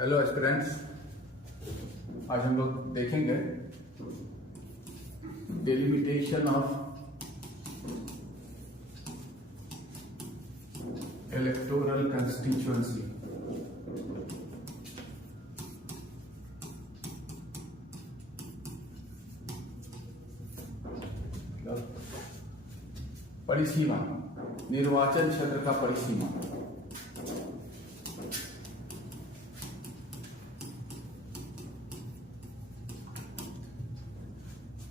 Hello aspirants, आज हम लोग देखेंगे डिलिमिटेशन ऑफ इलेक्टोरल कंस्टिट्यूएंसी। परिसीमा, निर्वाचन क्षेत्र का परिसीमा।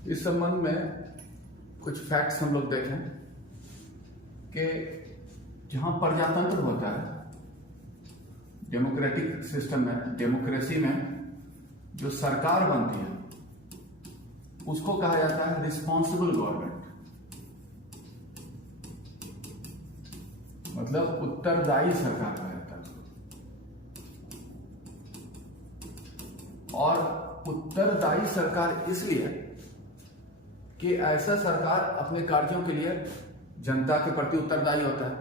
इस संबंध में कुछ फैक्ट्स हम लोग देखें कि जहां प्रजातंत्र होता है, डेमोक्रेटिक सिस्टम में, डेमोक्रेसी में जो सरकार बनती है उसको कहा जाता है रिस्पॉन्सिबल गवर्नमेंट, मतलब उत्तरदायी सरकार कहा जाता है। और उत्तरदायी सरकार इसलिए कि ऐसा सरकार अपने कार्यों के लिए जनता के प्रति उत्तरदायी होता है।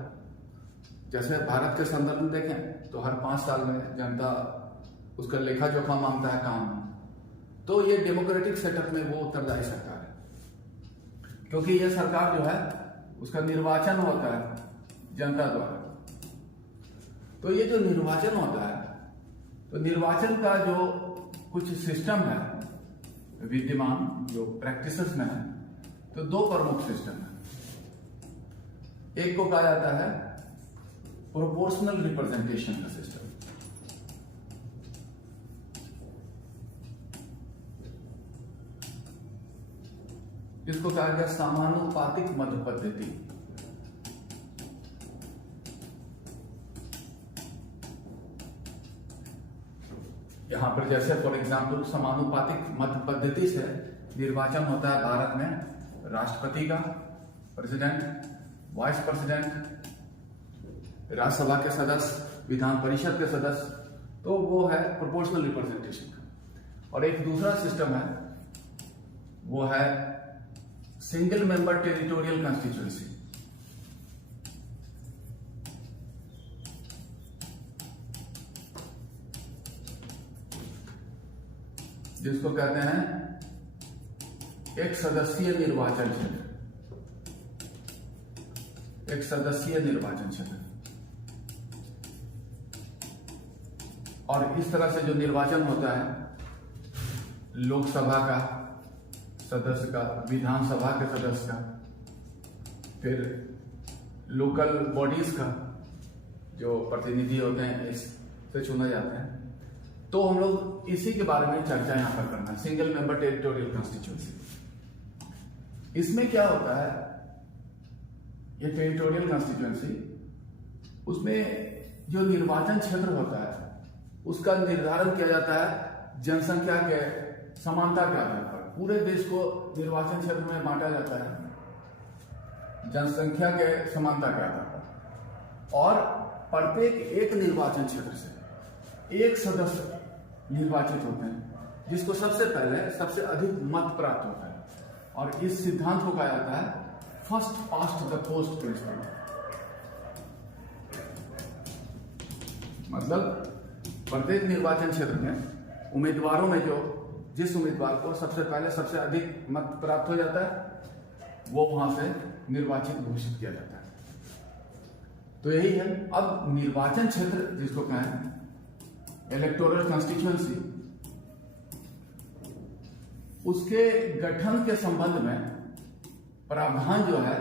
जैसे भारत के संदर्भ में देखें तो हर 5 साल में जनता उसका लेखा जोखा मांगता है काम। तो ये डेमोक्रेटिक सेटअप में वो उत्तरदायी सरकार है, क्योंकि ये सरकार जो है उसका निर्वाचन होता है जनता द्वारा। तो ये जो निर्वाचन होता है, तो निर्वाचन का जो कुछ सिस्टम है विद्यमान, जो प्रैक्टिसेस में है, तो 2 प्रमुख सिस्टम है। एक को कहा जाता है प्रोपोर्शनल रिप्रेजेंटेशन का सिस्टम, इसको कहा गया समानुपातिक मत पद्धति। यहां पर जैसे फॉर एग्जाम्पल समानुपातिक मत पद्धति से निर्वाचन होता है भारत में राष्ट्रपति का, प्रेसिडेंट, वाइस प्रेसिडेंट, राज्यसभा के सदस्य, विधान परिषद के सदस्य, तो वो है प्रोपोर्शनल रिप्रेजेंटेशन का। और एक दूसरा सिस्टम है, वो है सिंगल मेंबर टेरिटोरियल कॉन्स्टिट्यूएंसी। जिसको कहते हैं एक सदस्यीय निर्वाचन क्षेत्र, एक सदस्यीय निर्वाचन क्षेत्र। और इस तरह से जो निर्वाचन होता है लोकसभा का सदस्य का, विधानसभा के सदस्य का, फिर लोकल बॉडीज का जो प्रतिनिधि होते हैं इससे चुना जाता है। तो हम लोग इसी के बारे में चर्चा यहां पर करना है, सिंगल मेंबर टेरिटोरियल कॉन्स्टिट्यूएंसी। इसमें क्या होता है, ये टेरिटोरियल कॉन्स्टिट्यूएंसी, उसमें जो निर्वाचन क्षेत्र होता है उसका निर्धारण किया जाता है जनसंख्या के समानता के आधार पर। पूरे देश को निर्वाचन क्षेत्र में बांटा जाता है जनसंख्या के समानता के आधार पर। और प्रत्येक एक निर्वाचन क्षेत्र से एक सदस्य निर्वाचित होते हैं, जिसको सबसे पहले सबसे अधिक मत प्राप्त होता है। और इस सिद्धांत को कहा जाता है first past the post principle. मतलब प्रत्येक निर्वाचन क्षेत्र में उम्मीदवारों में जिस उम्मीदवार को सबसे पहले सबसे अधिक मत प्राप्त हो जाता है वो वहां से निर्वाचित घोषित किया जाता है। तो यही है। अब निर्वाचन क्षेत्र जिसको कहें इलेक्टोरल कॉन्स्टिट्यूएंसी, उसके गठन के संबंध में प्रावधान जो है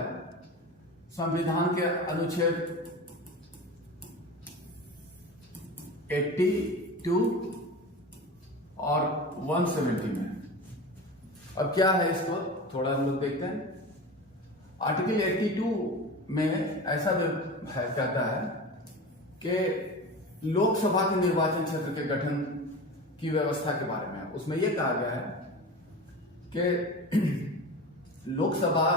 संविधान के अनुच्छेद 82 और 170 में। अब क्या है, इसको थोड़ा हम लोग देखते हैं। आर्टिकल 82 में ऐसा कहता है कि लोकसभा के निर्वाचन क्षेत्र के गठन की व्यवस्था के बारे में। उसमें यह कहा गया है कि लोकसभा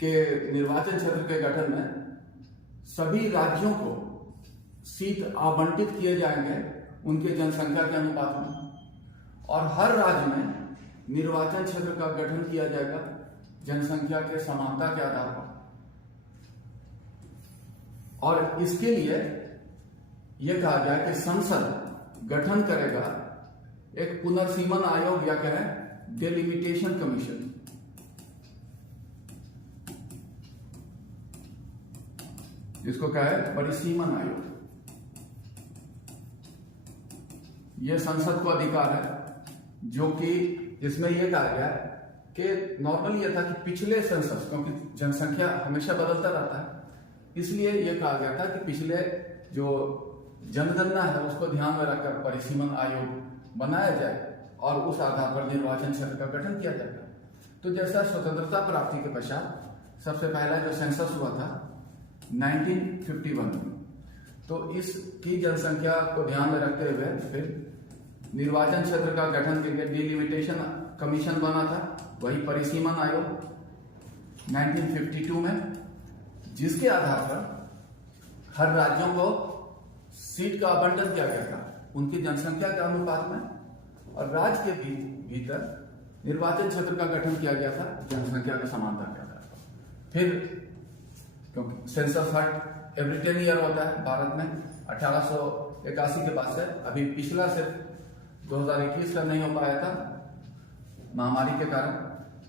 के निर्वाचन क्षेत्र के गठन में सभी राज्यों को सीट आवंटित किए जाएंगे उनके जनसंख्या के अनुपात में। और हर राज्य में निर्वाचन क्षेत्र का गठन किया जाएगा जनसंख्या के समानता के आधार पर। और इसके लिए यह कहा गया कि संसद गठन करेगा एक पुनर्सीमन आयोग या कहें डेलिमिटेशन कमीशन, जिसको क्या है परिसीमन आयोग। यह संसद को अधिकार है, जो कि इसमें यह कहा गया कि नॉर्मल यह था कि पिछले सेंसस, क्योंकि जनसंख्या हमेशा बदलता रहता है, इसलिए यह कहा गया था कि पिछले जो जनगणना है उसको ध्यान में रखकर परिसीमन आयोग बनाया जाए और उस आधार पर निर्वाचन क्षेत्र का गठन किया जाएगा। तो जैसा स्वतंत्रता प्राप्ति के पश्चात सबसे पहला जो सेंसस हुआ था 1951 में, तो इसकी जनसंख्या को ध्यान में रखते हुए फिर निर्वाचन क्षेत्र का गठन के लिए डिलिमिटेशन कमीशन बना था, वही परिसीमन आयोग 1952 में, जिसके आधार पर हर राज्यों को सीट का आवंटन किया गया था उनकी जनसंख्या के अनुपात में, और राज्य के भीतर निर्वाचन क्षेत्र का गठन किया गया था जनसंख्या के समानता के आधार पर। फिर क्योंकि सेंसस हर एवरी 10 ईयर होता है भारत में, 1881 के बाद से, अभी पिछला सिर्फ 2021 का नहीं हो पाया था महामारी के कारण,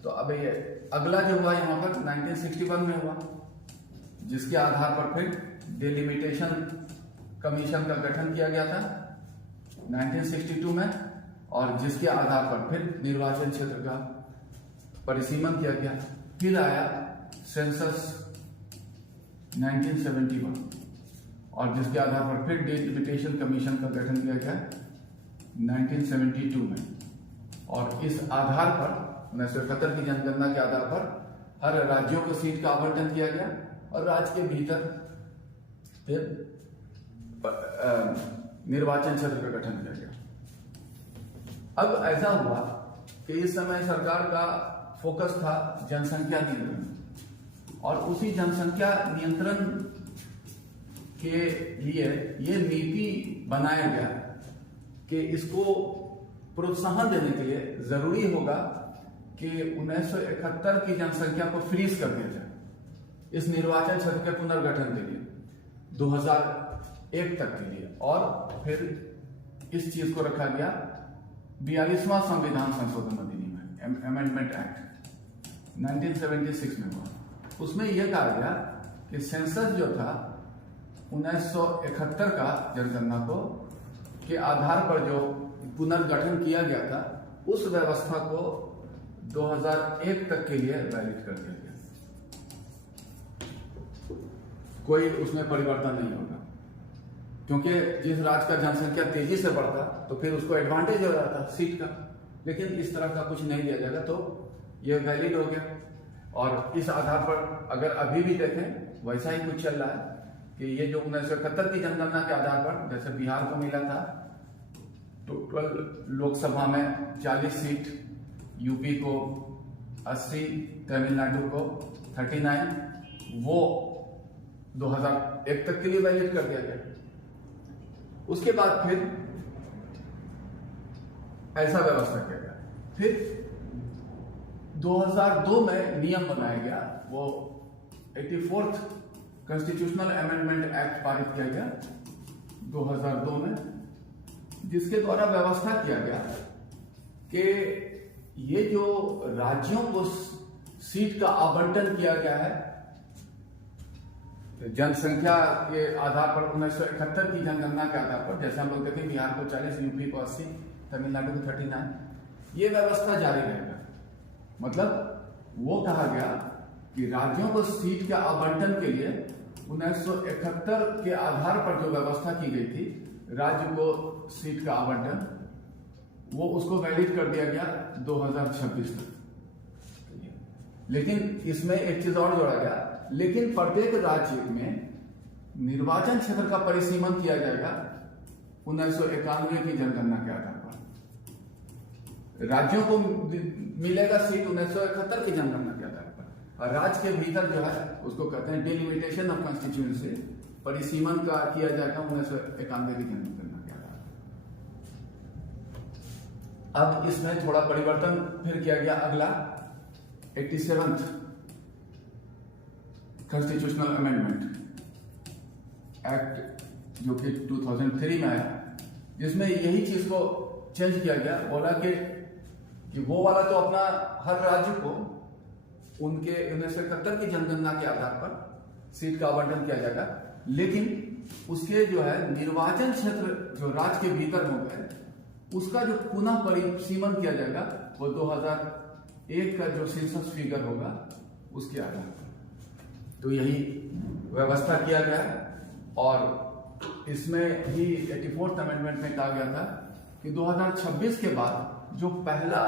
तो अब ये अगला जो हुआ यहाँ पर 1961 में हुआ, जिसके आधार पर फिर डिलिमिटेशन कमीशन का गठन किया गया था 1962 में, और जिसके आधार पर फिर निर्वाचन क्षेत्र का परिसीमन किया गया। फिर आया सेंसस 1971, और जिसके आधार पर फिर डिलिमिटेशन कमीशन का गठन किया गया 1972 में, और इस आधार पर 1971 की जनगणना के आधार पर हर राज्यों को सीट का आवंटन किया गया, और राज्य के भीतर फिर निर्वाचन क्षेत्र का गठन किया गया। अब ऐसा हुआ कि इस समय सरकार का फोकस था जनसंख्या नियंत्रण, और उसी जनसंख्या नियंत्रण के लिए ये नीति बनाया गया कि इसको प्रोत्साहन देने के लिए जरूरी होगा कि 1971 की जनसंख्या को फ्रीज कर दिया जाए इस निर्वाचन क्षेत्र के पुनर्गठन के लिए 2001 तक के लिए, और फिर इस चीज को रखा गया 42वां संविधान संशोधन अधिनियम अमेंडमेंट एक्ट 1976 में हुआ। उसमें यह कहा गया कि सेंसस जो था 1971 का जनगणना को के आधार पर जो पुनर्गठन किया गया था, उस व्यवस्था को 2001 तक के लिए वैलिड कर दिया गया, कोई उसमें परिवर्तन नहीं होगा, क्योंकि जिस राज्य का जनसंख्या तेजी से बढ़ता तो फिर उसको एडवांटेज हो जाता सीट का, लेकिन इस तरह का कुछ नहीं दिया जाएगा, तो यह वैलिड हो गया। और इस आधार पर अगर अभी भी देखें वैसा ही कुछ चल रहा है कि ये जो 1971 की जनगणना के आधार पर जैसे बिहार को मिला था टोटल लोकसभा में 40 सीट, यूपी को 80, तमिलनाडु को 39, वो 2001 तक के लिए वैलिड कर दिया गया। उसके बाद फिर ऐसा व्यवस्था किया गया। फिर 2002 में नियम बनाया गया, वो 84th कॉन्स्टिट्यूशनल अमेंडमेंट एक्ट पारित किया गया 2002 में, जिसके द्वारा व्यवस्था किया गया कि ये जो राज्यों को सीट का आवंटन किया गया है जनसंख्या के आधार पर 1971 की जनगणना के आधार पर, जैसे हम लोग देखें बिहार को 40, यूपी को 80, तमिलनाडु को 39, ये व्यवस्था जारी रहेगा। मतलब वो कहा गया कि राज्यों को सीट के आवंटन के लिए 1971 के आधार पर जो व्यवस्था की गई थी राज्य को सीट का आवंटन, वो उसको वैलिड कर दिया गया 2026 तक। लेकिन इसमें एक चीज और जोड़ा गया, लेकिन प्रत्येक राज्य में निर्वाचन क्षेत्र का परिसीमन किया जाएगा 1991 की जनगणना के आधार पर। राज्यों को मिलेगा सीट 1971 की जनगणना के आधार पर, और राज्य के भीतर जो है उसको कहते हैं डिलिमिटेशन ऑफ कॉन्स्टिट्यूएंसी, परिसीमन का किया जाएगा 1991 की जनगणना के आधार पर। अब इसमें थोड़ा परिवर्तन फिर किया गया, अगला 87th कॉन्स्टिट्यूशनल अमेंडमेंट एक्ट जो कि 2003 में आया, जिसमें यही चीज को चेंज किया गया। बोला कि वो वाला तो अपना हर राज्य को उनके 1971 की जनगणना के आधार पर सीट का आवंटन किया जाएगा, लेकिन उसके जो है निर्वाचन क्षेत्र जो राज्य के भीतर होंगे उसका जो पुनः परिसीमन किया जाएगा वो 2001 का जो सेंसस फिगर होगा उसके आधार पर। तो यही व्यवस्था किया गया और इसमें ही 84th अमेंडमेंट में कहा गया था कि 2026 के बाद जो पहला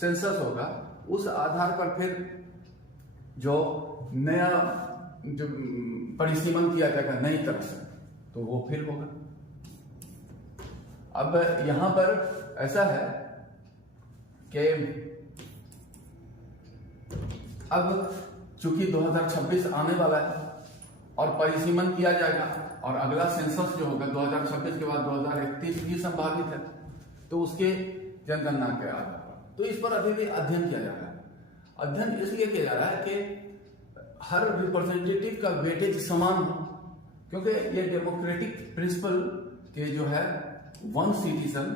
सेंसस होगा उस आधार पर फिर जो नया जो परिसीमन किया जाएगा नई तरह से, तो वो फिर होगा। अब यहां पर ऐसा है कि अब चूंकि 2026 आने वाला है और परिसीमन किया जाएगा और अगला सेंसस जो होगा 2026 के बाद 2031 की संभावित है, तो उसके जनगणना के आधार पर तो इस पर अभी भी अध्ययन किया जा रहा है। अध्ययन इसलिए किया जा रहा है कि हर रिप्रेजेंटेटिव का वेटेज समान हो, क्योंकि ये डेमोक्रेटिक प्रिंसिपल के जो है वन सिटीजन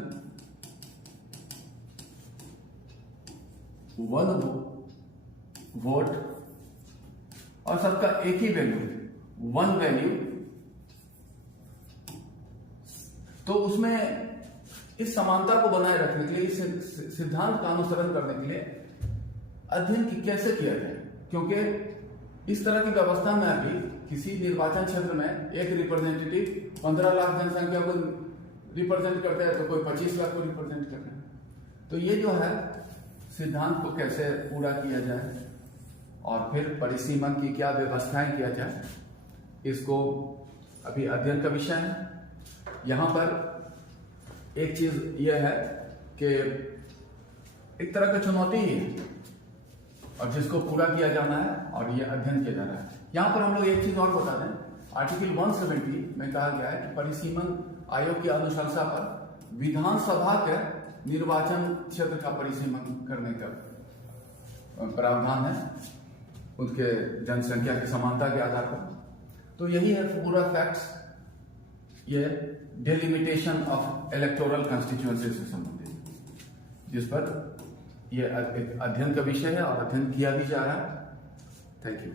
वन वोट और सबका एक ही वैल्यू वन वैल्यू, तो उसमें इस समानता को बनाए रखने के लिए, इस सिद्धांत का अनुसरण करने के लिए अध्ययन कैसे किया जाए, क्योंकि इस तरह की व्यवस्था में अभी किसी निर्वाचन क्षेत्र में एक रिप्रेजेंटेटिव 15 लाख जनसंख्या को रिप्रेजेंट करता है तो कोई 25 लाख को रिप्रेजेंट करता है। तो ये जो है सिद्धांत को कैसे पूरा किया जाए और फिर परिसीमन की क्या व्यवस्थाएं किया जाए, इसको अभी अध्ययन का विषय है। यहां पर एक चीज यह है कि एक तरह की चुनौती ही है और जिसको पूरा किया जाना है और यह अध्ययन किया जा रहा है। यहां पर हम लोग एक चीज और बता दें, आर्टिकल 170 में कहा गया है कि परिसीमन आयोग की अनुशंसा पर विधानसभा के निर्वाचन क्षेत्र का परिसीमन करने का प्रावधान है उनके जनसंख्या की समानता के आधार पर। तो यही है पूरा फैक्ट्स, ये डेलिमिटेशन ऑफ इलेक्टोरल कंस्टिट्यूएंसी से संबंधित, जिस पर यह एक अध्ययन का विषय है और अध्ययन किया भी जा रहा है। Thank you.